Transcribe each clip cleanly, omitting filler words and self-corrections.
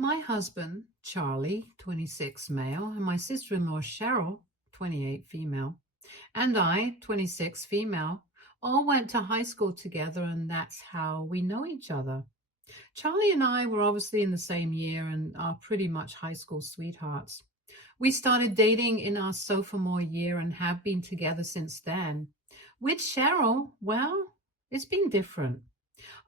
My husband, Charlie, 26 male, and my sister-in-law, Cheryl, 28 female, and I, 26 female, all went to high school together, and that's how we know each other. Charlie and I were obviously in the same year and are pretty much high school sweethearts. We started dating in our sophomore year and have been together since then. With Cheryl, well, it's been different.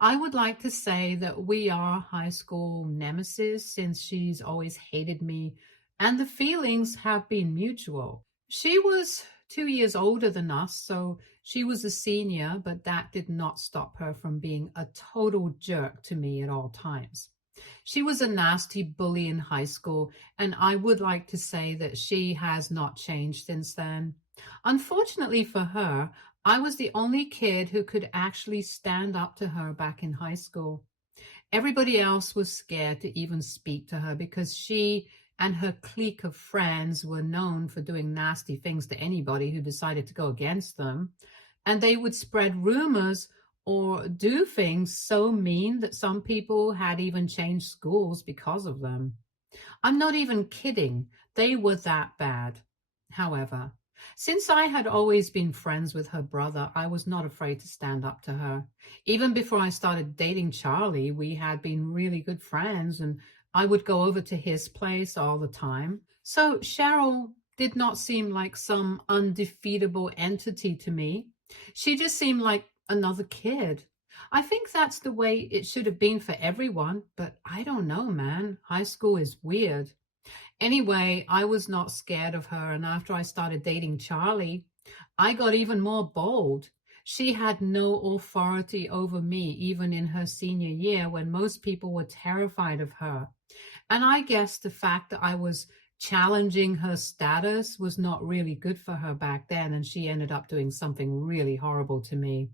I would like to say that we are high school nemesis since she's always hated me, and the feelings have been mutual. She was 2 years older than us, so she was a senior, but that did not stop her from being a total jerk to me at all times. She was a nasty bully in high school, and I would like to say that she has not changed since then. Unfortunately for her, I was the only kid who could actually stand up to her back in high school. Everybody else was scared to even speak to her because she and her clique of friends were known for doing nasty things to anybody who decided to go against them. And they would spread rumors or do things so mean that some people had even changed schools because of them. I'm not even kidding. They were that bad. However, since I had always been friends with her brother, I was not afraid to stand up to her. Even before I started dating Charlie, we had been really good friends, and I would go over to his place all the time. So Cheryl did not seem like some undefeatable entity to me. She just seemed like another kid. I think that's the way it should have been for everyone, but I don't know, man. High school is weird. Anyway, I was not scared of her, and after I started dating Charlie, I got even more bold. She had no authority over me, even in her senior year when most people were terrified of her. And I guess the fact that I was challenging her status was not really good for her back then, and she ended up doing something really horrible to me.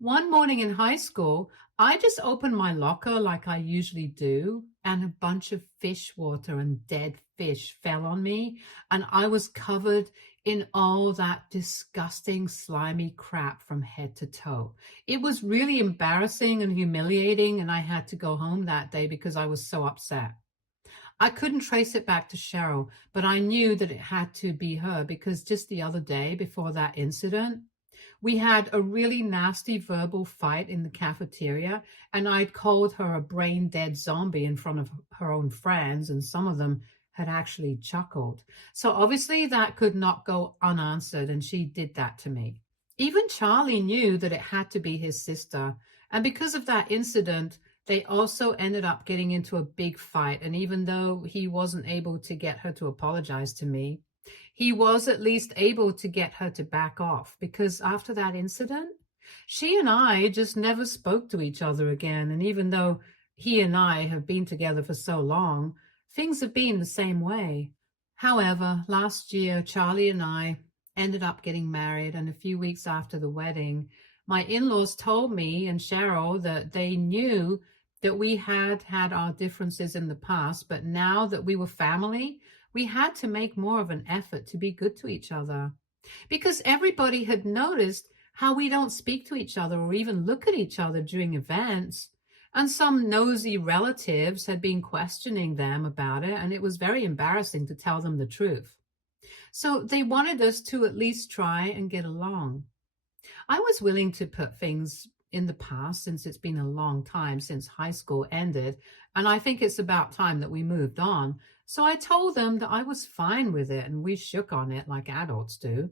One morning in high school, I just opened my locker like I usually do, and a bunch of fish water and dead fish fell on me, and I was covered in all that disgusting, slimy crap from head to toe. It was really embarrassing and humiliating, and I had to go home that day because I was so upset. I couldn't trace it back to Cheryl, but I knew that it had to be her because just the other day before that incident, we had a really nasty verbal fight in the cafeteria, and I'd called her a brain dead zombie in front of her own friends, and some of them had actually chuckled. So obviously that could not go unanswered, and she did that to me. Even Charlie knew that it had to be his sister, and because of that incident, they also ended up getting into a big fight. And even though he wasn't able to get her to apologize to me, he was at least able to get her to back off, because after that incident, she and I just never spoke to each other again. And even though he and I have been together for so long, things have been the same way. However, last year, Charlie and I ended up getting married, and a few weeks after the wedding, my in-laws told me and Cheryl that they knew that we had had our differences in the past, but now that we were family, we had to make more of an effort to be good to each other. Because everybody had noticed how we don't speak to each other or even look at each other during events. And some nosy relatives had been questioning them about it, and it was very embarrassing to tell them the truth. So they wanted us to at least try and get along. I was willing to put things in the past since it's been a long time since high school ended, and I think it's about time that we moved on. So I told them that I was fine with it, and we shook on it like adults do.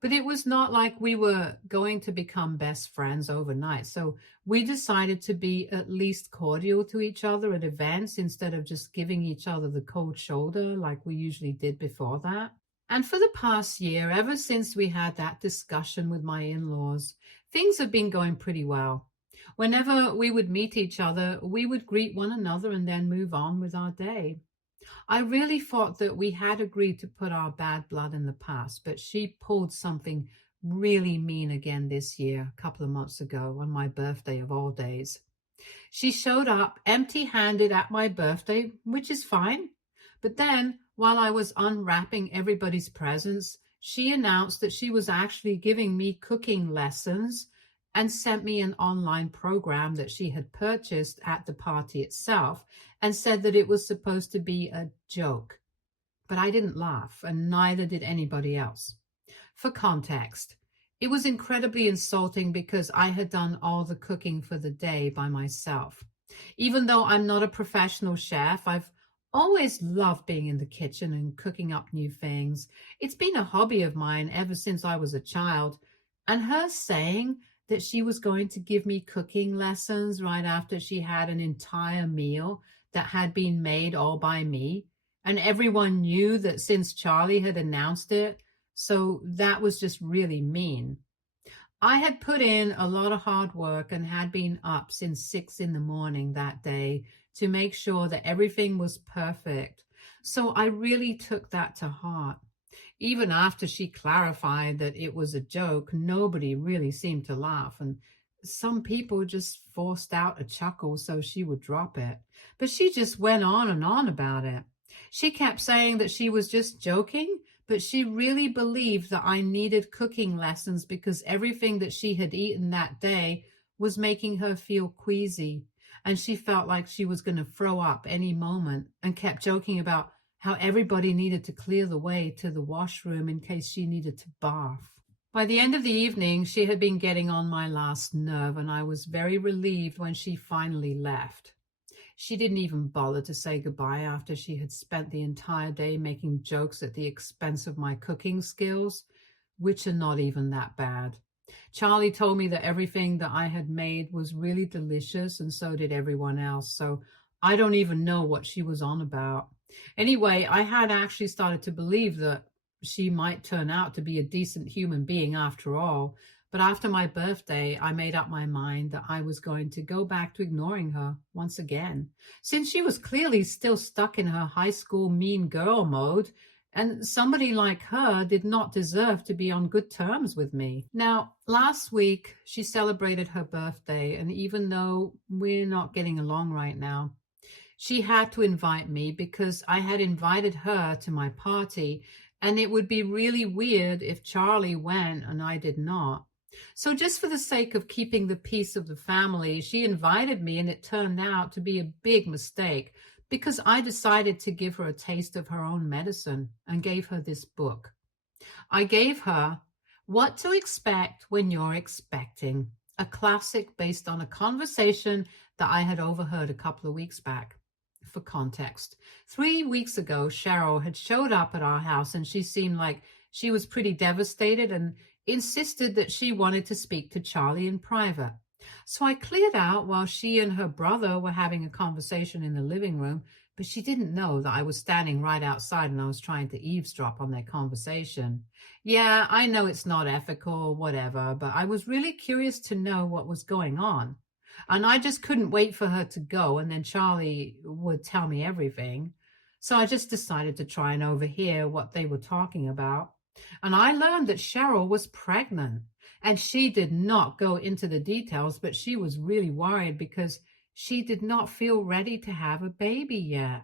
But it was not like we were going to become best friends overnight. So we decided to be at least cordial to each other at events instead of just giving each other the cold shoulder like we usually did before that. And for the past year, ever since we had that discussion with my in-laws, things have been going pretty well. Whenever we would meet each other, we would greet one another and then move on with our day. I really thought that we had agreed to put our bad blood in the past, but she pulled something really mean again this year, a couple of months ago, on my birthday of all days. She showed up empty-handed at my birthday, which is fine. But then, while I was unwrapping everybody's presents, she announced that she was actually giving me cooking lessons and sent me an online program that she had purchased at the party itself. and said that it was supposed to be a joke. But I didn't laugh, and neither did anybody else. For context, it was incredibly insulting because I had done all the cooking for the day by myself. Even though I'm not a professional chef, I've always loved being in the kitchen and cooking up new things. It's been a hobby of mine ever since I was a child. And her saying that she was going to give me cooking lessons right after she had an entire meal that had been made all by me, and everyone knew that since Charlie had announced it, so that was just really mean. I had put in a lot of hard work and had been up since 6 in the morning that day to make sure that everything was perfect. So I really took that to heart. Even after she clarified that it was a joke, nobody really seemed to laugh, and some people just forced out a chuckle so she would drop it. But she just went on and on about it. She kept saying that she was just joking, but she really believed that I needed cooking lessons because everything that she had eaten that day was making her feel queasy, and she felt like she was going to throw up any moment, and kept joking about how everybody needed to clear the way to the washroom in case she needed to bath. By the end of the evening, she had been getting on my last nerve, and I was very relieved when she finally left. She didn't even bother to say goodbye after she had spent the entire day making jokes at the expense of my cooking skills, which are not even that bad. Charlie told me that everything that I had made was really delicious, and so did everyone else, so I don't even know what she was on about. Anyway, I had actually started to believe that she might turn out to be a decent human being after all. But after my birthday, I made up my mind that I was going to go back to ignoring her once again, since she was clearly still stuck in her high school mean girl mode, and somebody like her did not deserve to be on good terms with me. Now, last week, she celebrated her birthday, and even though we're not getting along right now, she had to invite me because I had invited her to my party, and it would be really weird if Charlie went and I did not. So just for the sake of keeping the peace of the family, she invited me, and it turned out to be a big mistake because I decided to give her a taste of her own medicine and gave her this book. I gave her What to Expect When You're Expecting, a classic based on a conversation that I had overheard a couple of weeks back. For context, 3 weeks ago, Cheryl had showed up at our house, and she seemed like she was pretty devastated and insisted that she wanted to speak to Charlie in private. So I cleared out while she and her brother were having a conversation in the living room, but she didn't know that I was standing right outside and I was trying to eavesdrop on their conversation. Yeah, I know it's not ethical or whatever, but I was really curious to know what was going on. And I just couldn't wait for her to go, and then Charlie would tell me everything. So I just decided to try and overhear what they were talking about. And I learned that Cheryl was pregnant. And she did not go into the details, but she was really worried because she did not feel ready to have a baby yet.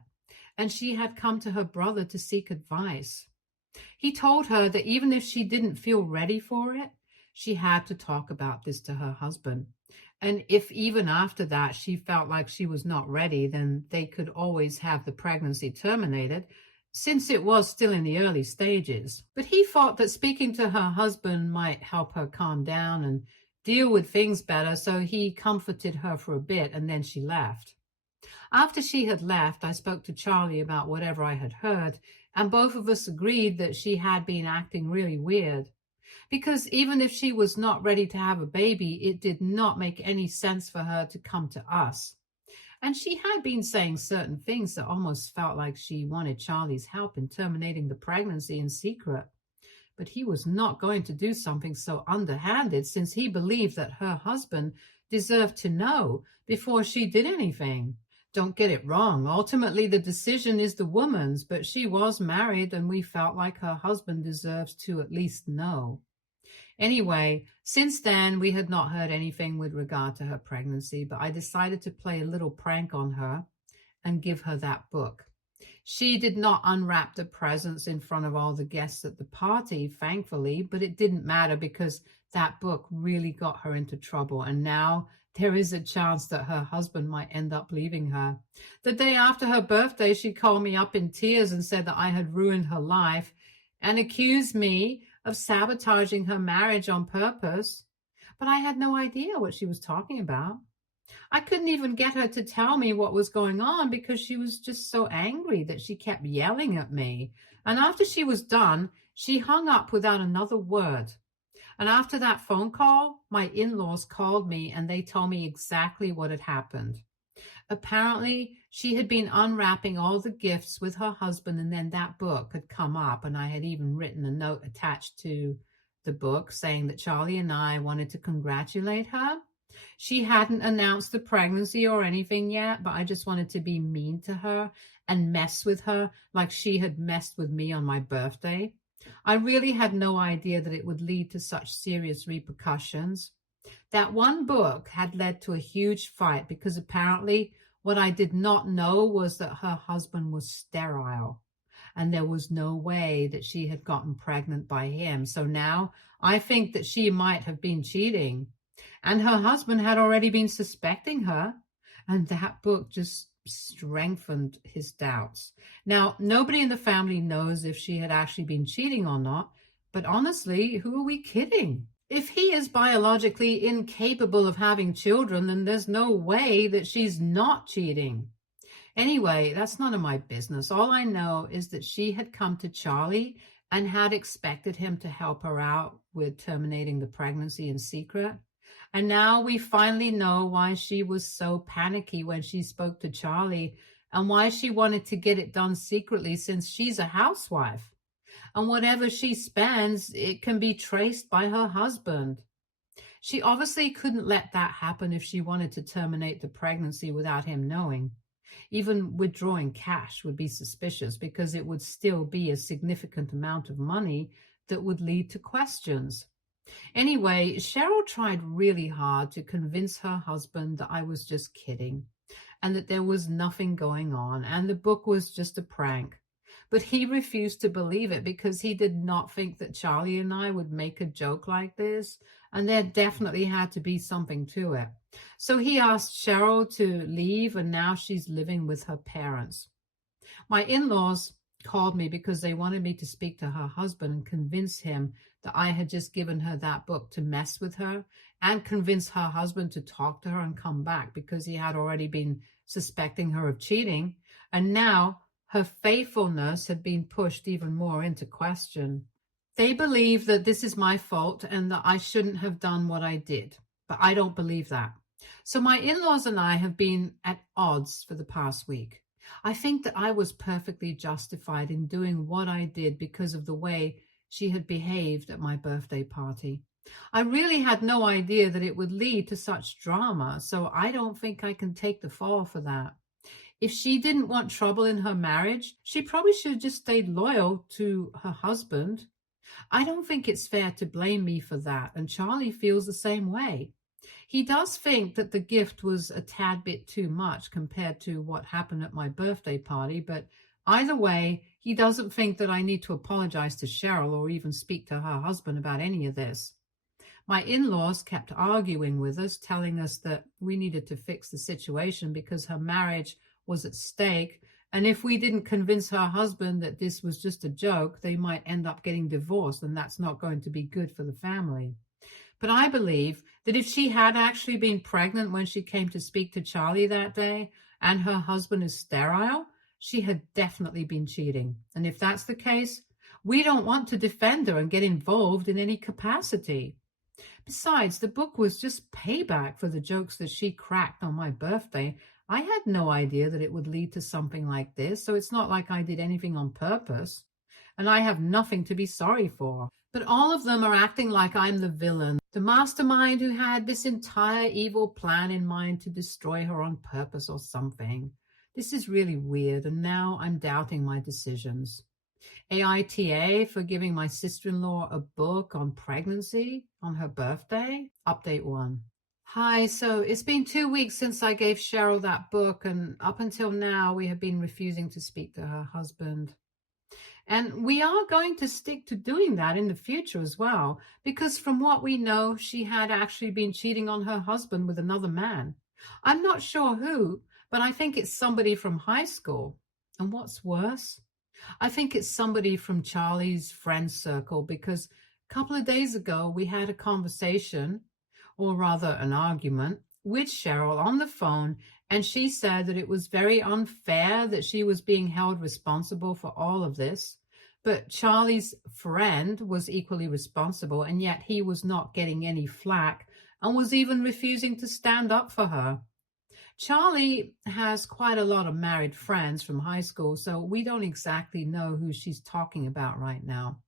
And she had come to her brother to seek advice. He told her that even if she didn't feel ready for it, she had to talk about this to her husband. And if even after that she felt like she was not ready, then they could always have the pregnancy terminated, since it was still in the early stages. But he thought that speaking to her husband might help her calm down and deal with things better, so he comforted her for a bit, and then she left. After she had left, I spoke to Charlie about whatever I had heard, and both of us agreed that she had been acting really weird. Because even if she was not ready to have a baby, it did not make any sense for her to come to us. And she had been saying certain things that almost felt like she wanted Charlie's help in terminating the pregnancy in secret. But he was not going to do something so underhanded, since he believed that her husband deserved to know before she did anything. Don't get it wrong. Ultimately, the decision is the woman's, but she was married, and we felt like her husband deserves to at least know. Anyway, since then, we had not heard anything with regard to her pregnancy, but I decided to play a little prank on her and give her that book. She did not unwrap the presents in front of all the guests at the party, thankfully, but it didn't matter because that book really got her into trouble. And now, there is a chance that her husband might end up leaving her. The day after her birthday, she called me up in tears and said that I had ruined her life and accused me of sabotaging her marriage on purpose. But I had no idea what she was talking about. I couldn't even get her to tell me what was going on because she was just so angry that she kept yelling at me. And after she was done, she hung up without another word. And after that phone call, my in-laws called me and they told me exactly what had happened. Apparently, she had been unwrapping all the gifts with her husband, and then that book had come up, and I had even written a note attached to the book saying that Charlie and I wanted to congratulate her. She hadn't announced the pregnancy or anything yet, but I just wanted to be mean to her and mess with her like she had messed with me on my birthday. I really had no idea that it would lead to such serious repercussions. That one book had led to a huge fight because apparently what I did not know was that her husband was sterile and there was no way that she had gotten pregnant by him. So now I think that she might have been cheating and her husband had already been suspecting her, and that book just strengthened his doubts. Now, nobody in the family knows if she had actually been cheating or not, but honestly, who are we kidding? If he is biologically incapable of having children, then there's no way that she's not cheating. Anyway, that's none of my business. All I know is that she had come to Charlie and had expected him to help her out with terminating the pregnancy in secret. And now we finally know why she was so panicky when she spoke to Charlie and why she wanted to get it done secretly since she's a housewife. And whatever she spends, it can be traced by her husband. She obviously couldn't let that happen if she wanted to terminate the pregnancy without him knowing. Even withdrawing cash would be suspicious because it would still be a significant amount of money that would lead to questions. Anyway, Cheryl tried really hard to convince her husband that I was just kidding and that there was nothing going on and the book was just a prank. But he refused to believe it because he did not think that Charlie and I would make a joke like this, and there definitely had to be something to it. So he asked Cheryl to leave, and now she's living with her parents. My in-laws called me because they wanted me to speak to her husband and convince him that I had just given her that book to mess with her, and convince her husband to talk to her and come back because he had already been suspecting her of cheating. And now her faithfulness had been pushed even more into question. They believe that this is my fault and that I shouldn't have done what I did, but I don't believe that. So my in-laws and I have been at odds for the past week. I think that I was perfectly justified in doing what I did because of the way she had behaved at my birthday party. I really had no idea that it would lead to such drama, so I don't think I can take the fall for that. If she didn't want trouble in her marriage, she probably should have just stayed loyal to her husband. I don't think it's fair to blame me for that, and Charlie feels the same way. He does think that the gift was a tad bit too much compared to what happened at my birthday party, but either way, he doesn't think that I need to apologize to Cheryl or even speak to her husband about any of this. My in-laws kept arguing with us, telling us that we needed to fix the situation because her marriage was at stake, and if we didn't convince her husband that this was just a joke, they might end up getting divorced, and that's not going to be good for the family. But I believe that if she had actually been pregnant when she came to speak to Charlie that day, and her husband is sterile, she had definitely been cheating. And if that's the case, we don't want to defend her and get involved in any capacity. Besides, the book was just payback for the jokes that she cracked on my birthday. I had no idea that it would lead to something like this, so it's not like I did anything on purpose, and I have nothing to be sorry for. But all of them are acting like I'm the villain, the mastermind who had this entire evil plan in mind to destroy her on purpose or something. This is really weird, and now I'm doubting my decisions. AITA for giving my sister-in-law a book on pregnancy on her birthday. Update 1. Hi, so it's been 2 weeks since I gave Cheryl that book, and up until now we have been refusing to speak to her husband. And we are going to stick to doing that in the future as well, because from what we know, she had actually been cheating on her husband with another man. I'm not sure who, but I think it's somebody from high school. And what's worse, I think it's somebody from Charlie's friend circle, because a couple of days ago we had a conversation, or rather an argument, with Cheryl on the phone, and she said that it was very unfair that she was being held responsible for all of this. But Charlie's friend was equally responsible, and yet he was not getting any flack and was even refusing to stand up for her. Charlie has quite a lot of married friends from high school, so we don't exactly know who she's talking about right now.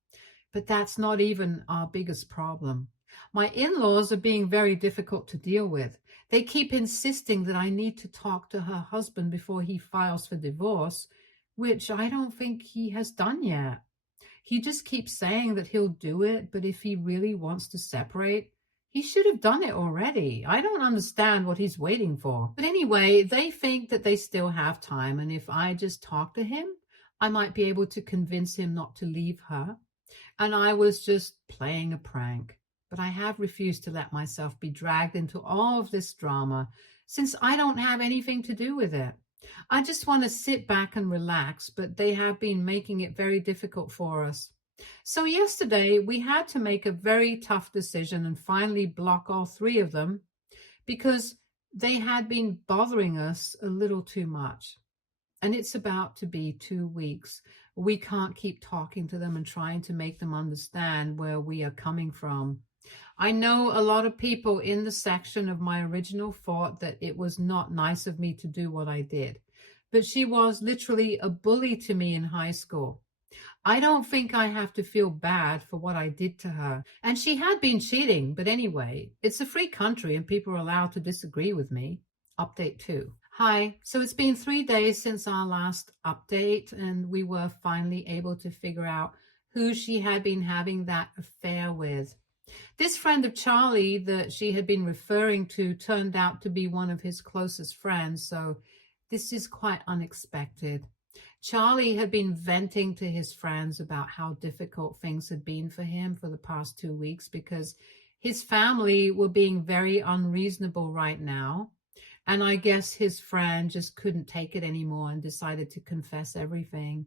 But that's not even our biggest problem. My in-laws are being very difficult to deal with. They keep insisting that I need to talk to her husband before he files for divorce, which I don't think he has done yet. He just keeps saying that he'll do it, but if he really wants to separate, he should have done it already. I don't understand what he's waiting for. But anyway, they think that they still have time, and if I just talk to him, I might be able to convince him not to leave her. And I was just playing a prank. But I have refused to let myself be dragged into all of this drama, since I don't have anything to do with it. I just want to sit back and relax, but they have been making it very difficult for us. So yesterday we had to make a very tough decision and finally block all three of them, because they had been bothering us a little too much. And it's about to be 2 weeks. We can't keep talking to them and trying to make them understand where we are coming from. I know a lot of people in the section of my original thought that it was not nice of me to do what I did, but she was literally a bully to me in high school. I don't think I have to feel bad for what I did to her. And she had been cheating, but anyway, it's a free country and people are allowed to disagree with me. Update 2. Hi, so it's been 3 days since our last update, and we were finally able to figure out who she had been having that affair with. This friend of Charlie that she had been referring to turned out to be one of his closest friends, so this is quite unexpected. Charlie had been venting to his friends about how difficult things had been for him for the past 2 weeks, because his family were being very unreasonable right now. And I guess his friend just couldn't take it anymore and decided to confess everything.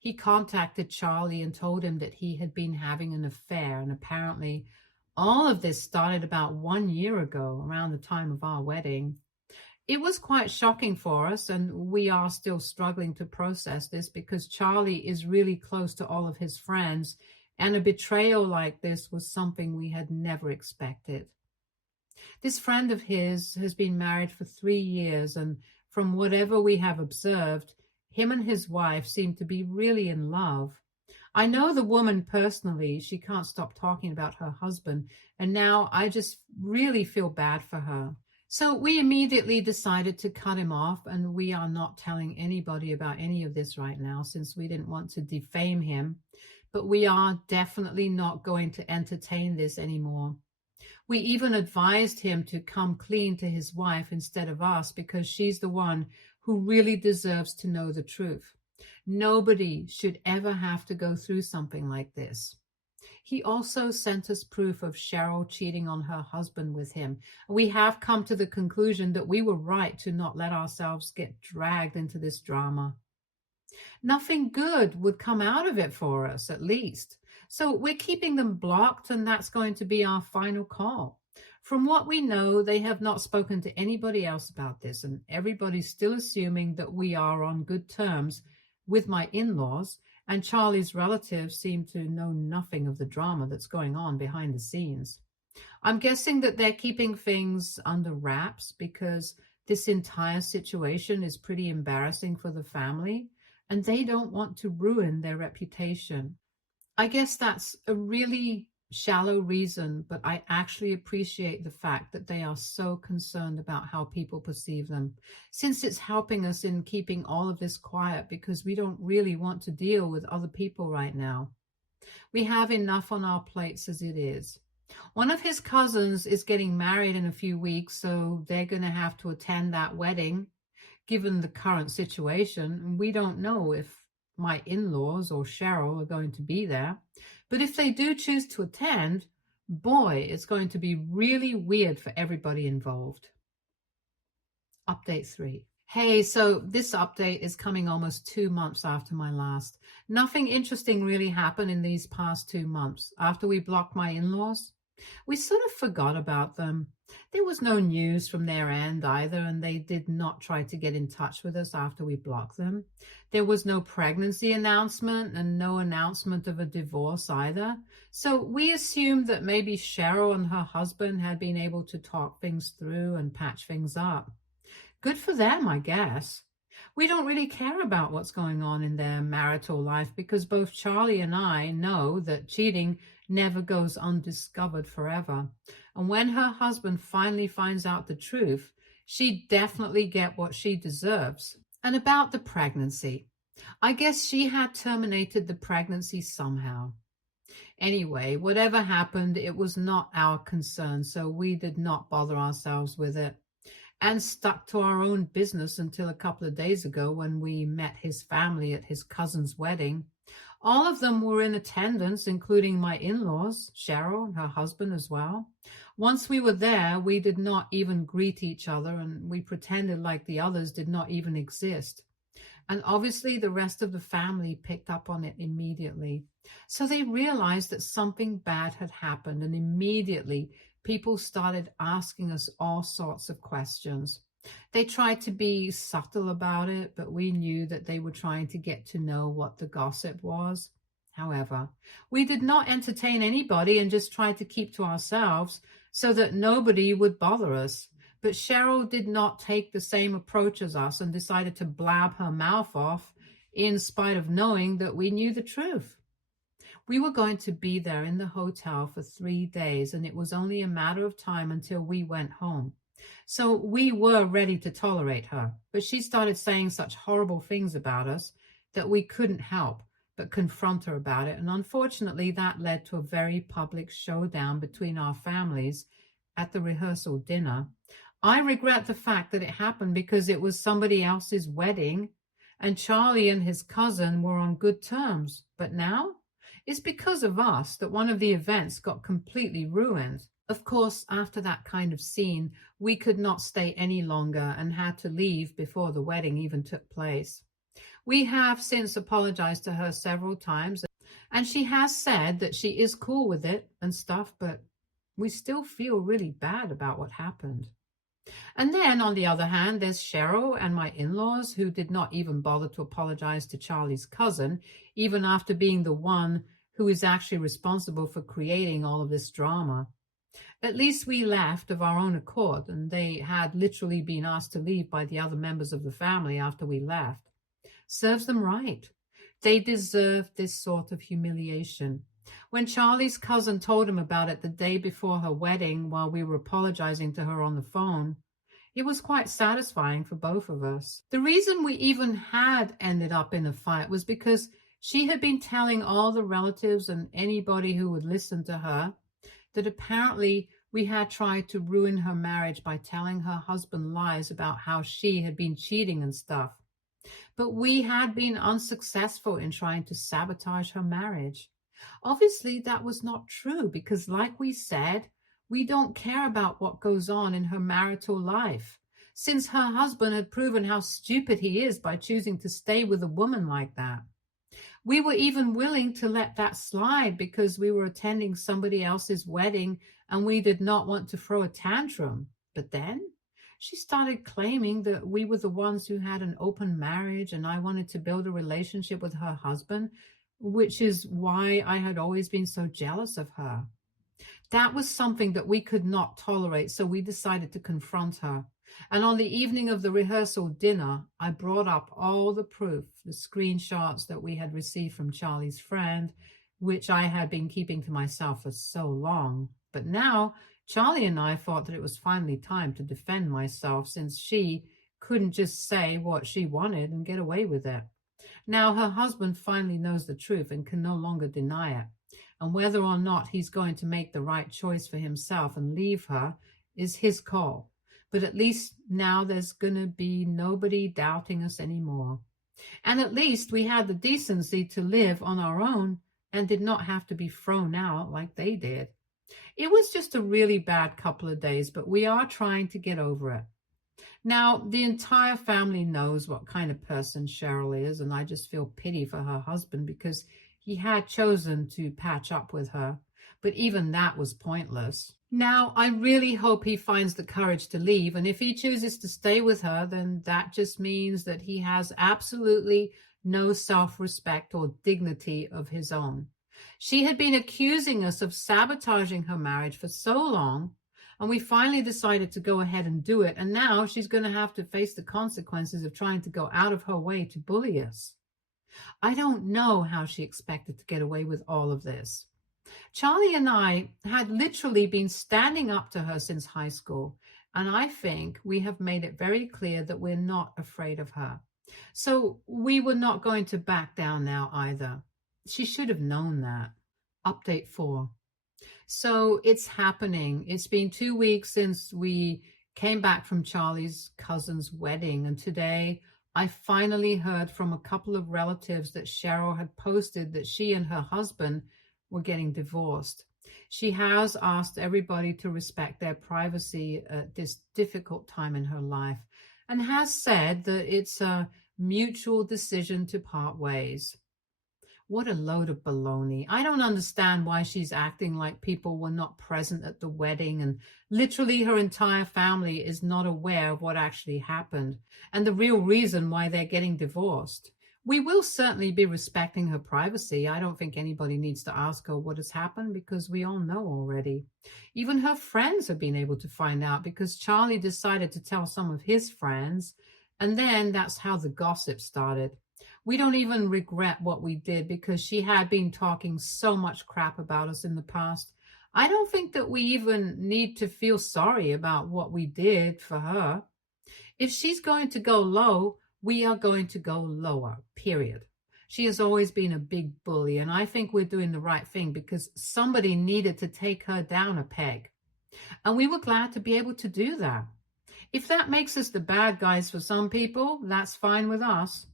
He contacted Charlie and told him that he had been having an affair, and apparently all of this started about 1 year ago, around the time of our wedding. It was quite shocking for us, and we are still struggling to process this, because Charlie is really close to all of his friends, and a betrayal like this was something we had never expected. This friend of his has been married for 3 years, and from whatever we have observed, him and his wife seem to be really in love. I know the woman personally. She can't stop talking about her husband, and now I just really feel bad for her. So we immediately decided to cut him off, and we are not telling anybody about any of this right now, since we didn't want to defame him. But we are definitely not going to entertain this anymore. We even advised him to come clean to his wife instead of us, because she's the one who really deserves to know the truth. Nobody should ever have to go through something like this. He also sent us proof of Cheryl cheating on her husband with him. We have come to the conclusion that we were right to not let ourselves get dragged into this drama. Nothing good would come out of it for us, at least. So we're keeping them blocked, and that's going to be our final call. From what we know, they have not spoken to anybody else about this, and everybody's still assuming that we are on good terms with my in-laws, and Charlie's relatives seem to know nothing of the drama that's going on behind the scenes. I'm guessing that they're keeping things under wraps, because this entire situation is pretty embarrassing for the family, and they don't want to ruin their reputation. I guess that's a really shallow reason, but I actually appreciate the fact that they are so concerned about how people perceive them, since it's helping us in keeping all of this quiet, because we don't really want to deal with other people right now. We have enough on our plates as it is. One of his cousins is getting married in a few weeks, so they're going to have to attend that wedding. Given the current situation, we don't know if my in-laws or Cheryl are going to be there. But if they do choose to attend, boy, it's going to be really weird for everybody involved. Update 3. Hey, so this update is coming almost 2 months after my last. Nothing interesting really happened in these past 2 months. After we blocked my in-laws, we sort of forgot about them. There was no news from their end either, and they did not try to get in touch with us after we blocked them. There was no pregnancy announcement and no announcement of a divorce either. So we assumed that maybe Cheryl and her husband had been able to talk things through and patch things up. Good for them, I guess. We don't really care about what's going on in their marital life because both Charlie and I know that cheating never goes undiscovered forever. And when her husband finally finds out the truth, she definitely get what she deserves. And about the pregnancy, I guess she had terminated the pregnancy somehow. Anyway, whatever happened, it was not our concern, so we did not bother ourselves with it and stuck to our own business until a couple of days ago when we met his family at his cousin's wedding. All of them were in attendance, including my in-laws, Cheryl and her husband as well. Once we were there, we did not even greet each other, and we pretended like the others did not even exist. And obviously the rest of the family picked up on it immediately. So they realized that something bad had happened, and immediately people started asking us all sorts of questions. They tried to be subtle about it, but we knew that they were trying to get to know what the gossip was. However, we did not entertain anybody and just tried to keep to ourselves so that nobody would bother us. But Cheryl did not take the same approach as us and decided to blab her mouth off in spite of knowing that we knew the truth. We were going to be there in the hotel for 3 days, and it was only a matter of time until we went home. So we were ready to tolerate her, but she started saying such horrible things about us that we couldn't help but confront her about it. And unfortunately, that led to a very public showdown between our families at the rehearsal dinner. I regret the fact that it happened because it was somebody else's wedding, and Charlie and his cousin were on good terms. But now it's because of us that one of the events got completely ruined. Of course, after that kind of scene, we could not stay any longer and had to leave before the wedding even took place. We have since apologized to her several times, and she has said that she is cool with it and stuff, but we still feel really bad about what happened. And then, on the other hand, there's Cheryl and my in-laws who did not even bother to apologize to Charlie's cousin, even after being the one who is actually responsible for creating all of this drama. At least we left of our own accord, and they had literally been asked to leave by the other members of the family after we left. Serves them right. They deserve this sort of humiliation. When Charlie's cousin told him about it the day before her wedding while we were apologizing to her on the phone, it was quite satisfying for both of us. The reason we even had ended up in a fight was because she had been telling all the relatives and anybody who would listen to her that apparently we had tried to ruin her marriage by telling her husband lies about how she had been cheating and stuff. But we had been unsuccessful in trying to sabotage her marriage. Obviously, that was not true because, like we said, we don't care about what goes on in her marital life, since her husband had proven how stupid he is by choosing to stay with a woman like that. We were even willing to let that slide because we were attending somebody else's wedding and we did not want to throw a tantrum. But then she started claiming that we were the ones who had an open marriage and I wanted to build a relationship with her husband, which is why I had always been so jealous of her. That was something that we could not tolerate, so we decided to confront her. And on the evening of the rehearsal dinner, I brought up all the proof, the screenshots that we had received from Charlie's friend, which I had been keeping to myself for so long. But now, Charlie and I thought that it was finally time to defend myself, since she couldn't just say what she wanted and get away with it. Now her husband finally knows the truth and can no longer deny it. And whether or not he's going to make the right choice for himself and leave her is his call. But at least now there's going to be nobody doubting us anymore. And at least we had the decency to live on our own and did not have to be thrown out like they did. It was just a really bad couple of days, but we are trying to get over it. Now, the entire family knows what kind of person Cheryl is, and I just feel pity for her husband because he had chosen to patch up with her, but even that was pointless. Now, I really hope he finds the courage to leave, and if he chooses to stay with her, then that just means that he has absolutely no self-respect or dignity of his own. She had been accusing us of sabotaging her marriage for so long, and we finally decided to go ahead and do it, and now she's going to have to face the consequences of trying to go out of her way to bully us. I don't know how she expected to get away with all of this. Charlie and I had literally been standing up to her since high school, and I think we have made it very clear that we're not afraid of her. So we were not going to back down now either. She should have known that. Update 4. So it's happening. It's been 2 weeks since we came back from Charlie's cousin's wedding, and today I finally heard from a couple of relatives that Cheryl had posted that she and her husband were getting divorced. She has asked everybody to respect their privacy at this difficult time in her life and has said that it's a mutual decision to part ways. What a load of baloney. I don't understand why she's acting like people were not present at the wedding and literally her entire family is not aware of what actually happened and the real reason why they're getting divorced. We will certainly be respecting her privacy. I don't think anybody needs to ask her what has happened because we all know already. Even her friends have been able to find out because Charlie decided to tell some of his friends, and then that's how the gossip started. We don't even regret what we did because she had been talking so much crap about us in the past. I don't think that we even need to feel sorry about what we did for her. If she's going to go low, we are going to go lower, period. She has always been a big bully, and I think we're doing the right thing because somebody needed to take her down a peg. And we were glad to be able to do that. If that makes us the bad guys for some people, that's fine with us.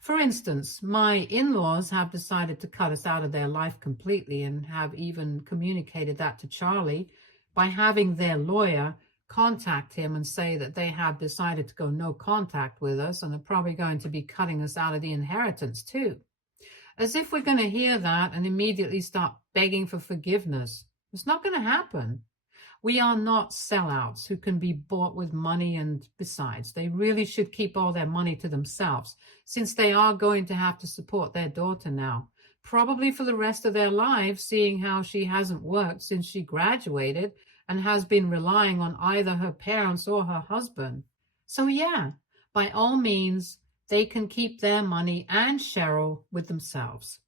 For instance, my in-laws have decided to cut us out of their life completely and have even communicated that to Charlie by having their lawyer contact him and say that they have decided to go no contact with us and are probably going to be cutting us out of the inheritance too. As if we're going to hear that and immediately start begging for forgiveness. It's not going to happen. We are not sellouts who can be bought with money, and besides, they really should keep all their money to themselves since they are going to have to support their daughter now, probably for the rest of their lives, seeing how she hasn't worked since she graduated and has been relying on either her parents or her husband. So yeah, by all means, they can keep their money and Cheryl with themselves.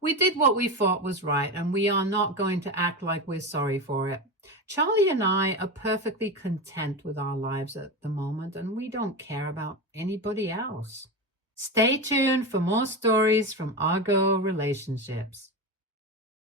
We did what we thought was right, and we are not going to act like we're sorry for it. Charlie and I are perfectly content with our lives at the moment, and we don't care about anybody else. Stay tuned for more stories from Argo Relationships.